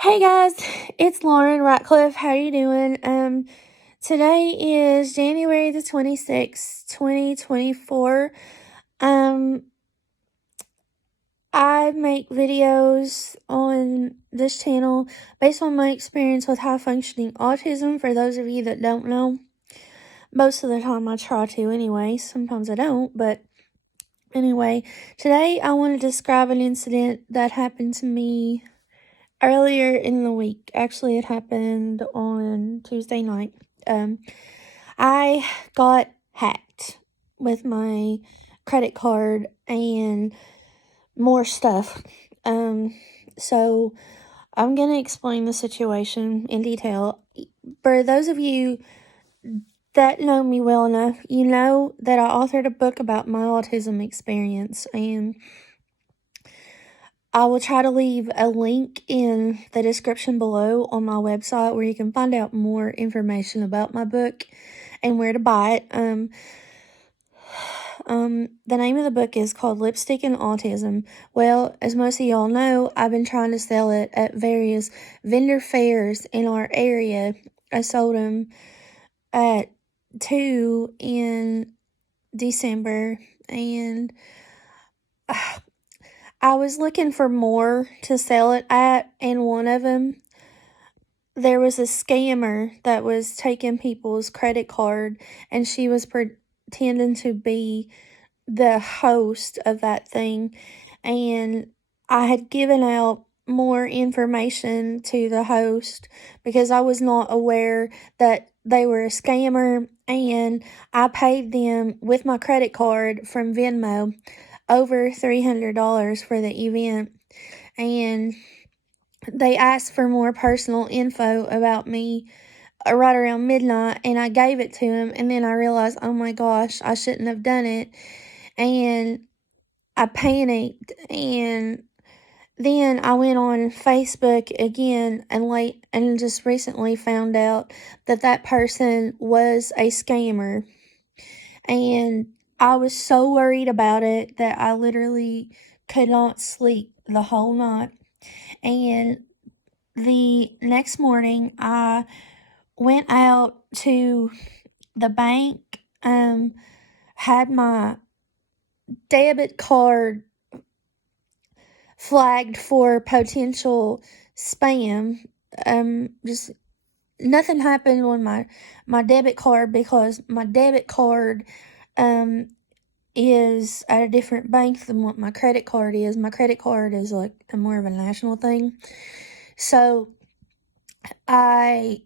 Hey guys, it's Lauren Ratcliffe. How you doing? Today is January the 26th, 2024. Um, I make videos on this channel based on my experience with high functioning autism. For those of you that don't know, most of the time I try to anyway. Sometimes I don't, but anyway, today I want to describe an incident that happened to me earlier in the week. Actually, it happened on Tuesday night. I got hacked with my credit card and more stuff. So I'm gonna explain the situation in detail. For those of you that know me well enough, you know that I authored a book about my autism experience, and I will try to leave a link in the description below on my website where you can find out more information about my book and where to buy it. The name of the book is called Lipstick and Autism. Well, as most of y'all know, I've been trying to sell it at various vendor fairs in our area. I sold them at 2 in December, and I was looking for more to sell it at, and one of them, there was a scammer that was taking people's credit card, and she was pretending to be the host of that thing, and I had given out more information to the host because I was not aware that they were a scammer, and I paid them with my credit card from Venmo over $300 for the event, and they asked for more personal info about me right around midnight, and I gave it to him, and then I realized, oh my gosh, I shouldn't have done it, and I panicked, and then I went on Facebook again and just recently found out that that person was a scammer, and I was so worried about it that I literally could not sleep the whole night. And the next morning, I went out to the bank, had my debit card flagged for potential spam. Just nothing happened on my debit card because my debit card is at a different bank than what my credit card is. My credit card is like more of a national thing. So I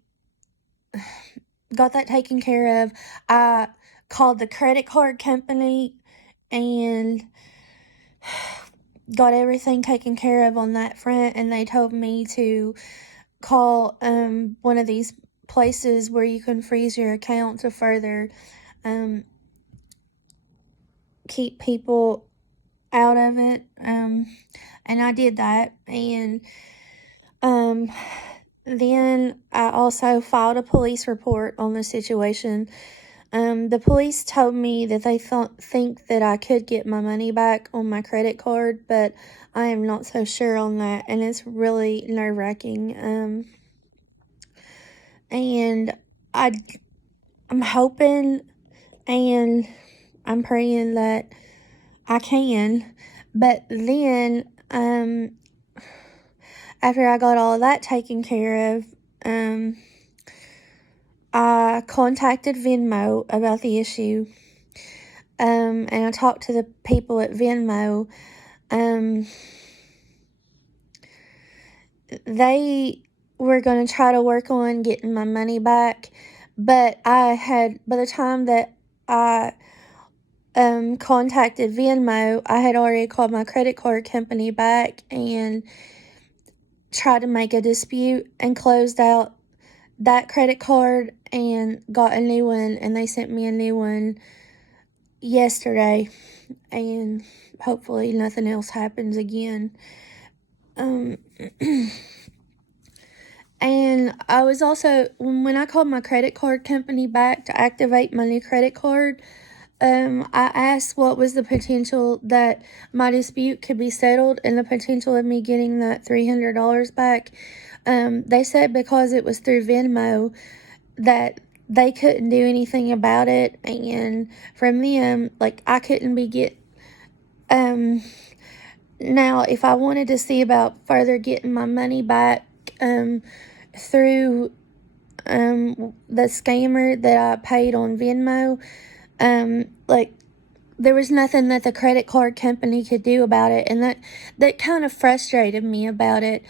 got that taken care of. I called the credit card company and got everything taken care of on that front, and they told me to call one of these places where you can freeze your account to further keep people out of it. And I did that, and then I also filed a police report on the situation. The police told me that they think that I could get my money back on my credit card, but I am not so sure on that, and it's really nerve-wracking. And I'm hoping and I'm praying that I can, but then, after I got all of that taken care of, I contacted Venmo about the issue, and I talked to the people at Venmo. They were going to try to work on getting my money back, but by the time that I contacted Venmo, I had already called my credit card company back and tried to make a dispute and closed out that credit card and got a new one, and they sent me a new one yesterday, and hopefully nothing else happens again. And I was also, when I called my credit card company back to activate my new credit card, I asked what was the potential that my dispute could be settled and the potential of me getting that $300 back. They said because it was through Venmo that they couldn't do anything about it, and from them, like, I couldn't be now, if I wanted to see about further getting my money back, through, the scammer that I paid on Venmo, like, there was nothing that the credit card company could do about it, and that kind of frustrated me about it,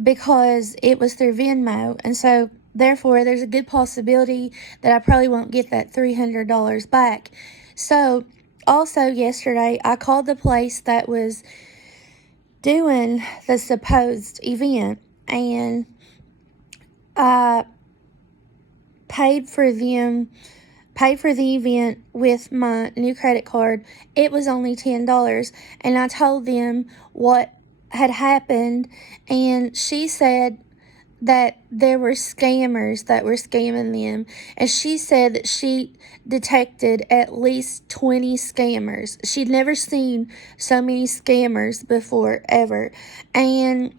because it was through Venmo, and so therefore there's a good possibility that I probably won't get that $300 back. So also yesterday I called the place that was doing the supposed event, and I paid for the event with my new credit card. It was only $10, and I told them what had happened, and she said that there were scammers that were scamming them, and she said that she detected at least 20 scammers. She'd never seen so many scammers before, ever, and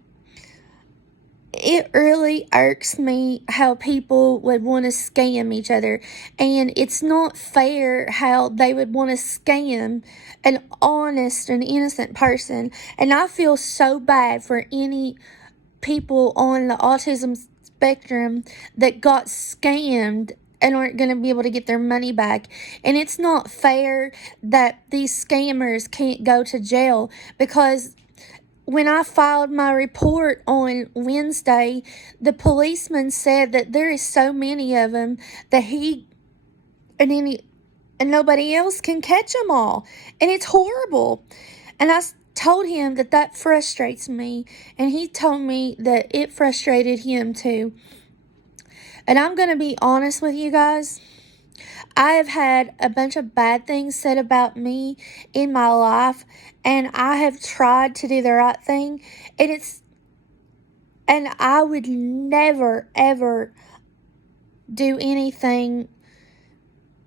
it really irks me how people would want to scam each other, and it's not fair how they would want to scam an honest and innocent person, and I feel so bad for any people on the autism spectrum that got scammed and aren't going to be able to get their money back. And it's not fair that these scammers can't go to jail, because when I filed my report on Wednesday, the policeman said that there is so many of them that and nobody else can catch them all, and it's horrible. And I told him that frustrates me, and he told me that it frustrated him too. And I'm going to be honest with you guys. I have had a bunch of bad things said about me in my life, and I have tried to do the right thing, and I would never ever do anything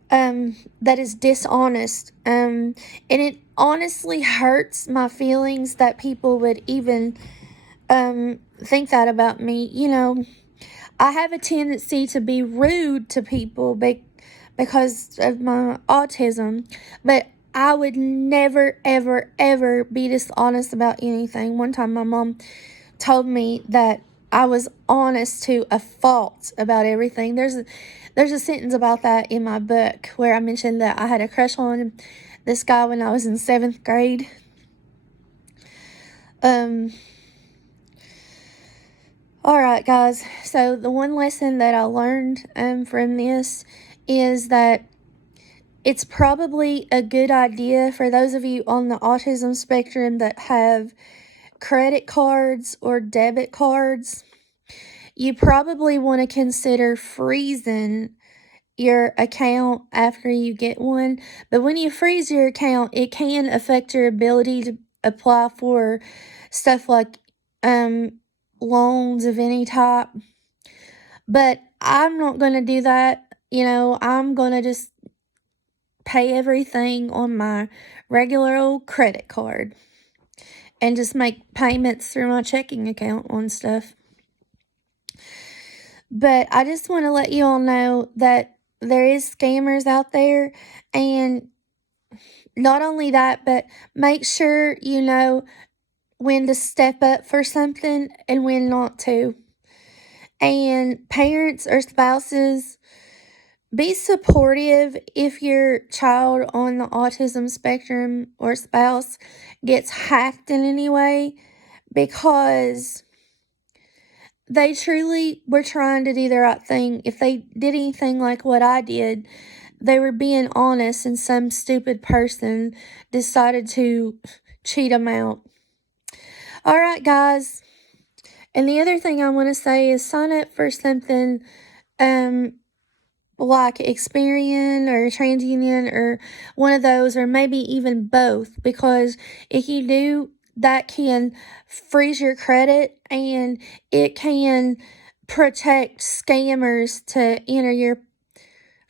that is dishonest, and it honestly hurts my feelings that people would even think that about me. I have a tendency to be rude to people because of my autism, but I would never, ever, ever be dishonest about anything. One time my mom told me that I was honest to a fault about everything. There's a sentence about that in my book where I mentioned that I had a crush on this guy when I was in 7th grade. Alright, guys, so the one lesson that I learned from this is that it's probably a good idea for those of you on the autism spectrum that have credit cards or debit cards. You probably want to consider freezing your account after you get one. But when you freeze your account, it can affect your ability to apply for stuff like loans of any type. But I'm not going to do that. I'm going to just pay everything on my regular old credit card and just make payments through my checking account on stuff. But I just want to let you all know that there is scammers out there, and not only that, but make sure you know when to step up for something and when not to. And parents or spouses, be supportive if your child on the autism spectrum or spouse gets hacked in any way, because they truly were trying to do the right thing. If they did anything like what I did, they were being honest, and some stupid person decided to cheat them out. Alright, guys. And the other thing I want to say is sign up for something like Experian or TransUnion or one of those, or maybe even both, because if you do, that can freeze your credit, and it can protect scammers to enter your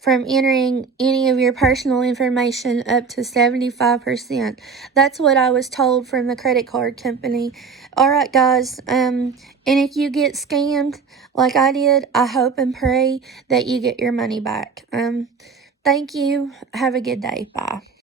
from entering any of your personal information up to 75%. That's what I was told from the credit card company. All right, guys. And if you get scammed like I did, I hope and pray that you get your money back. Thank you. Have a good day. Bye.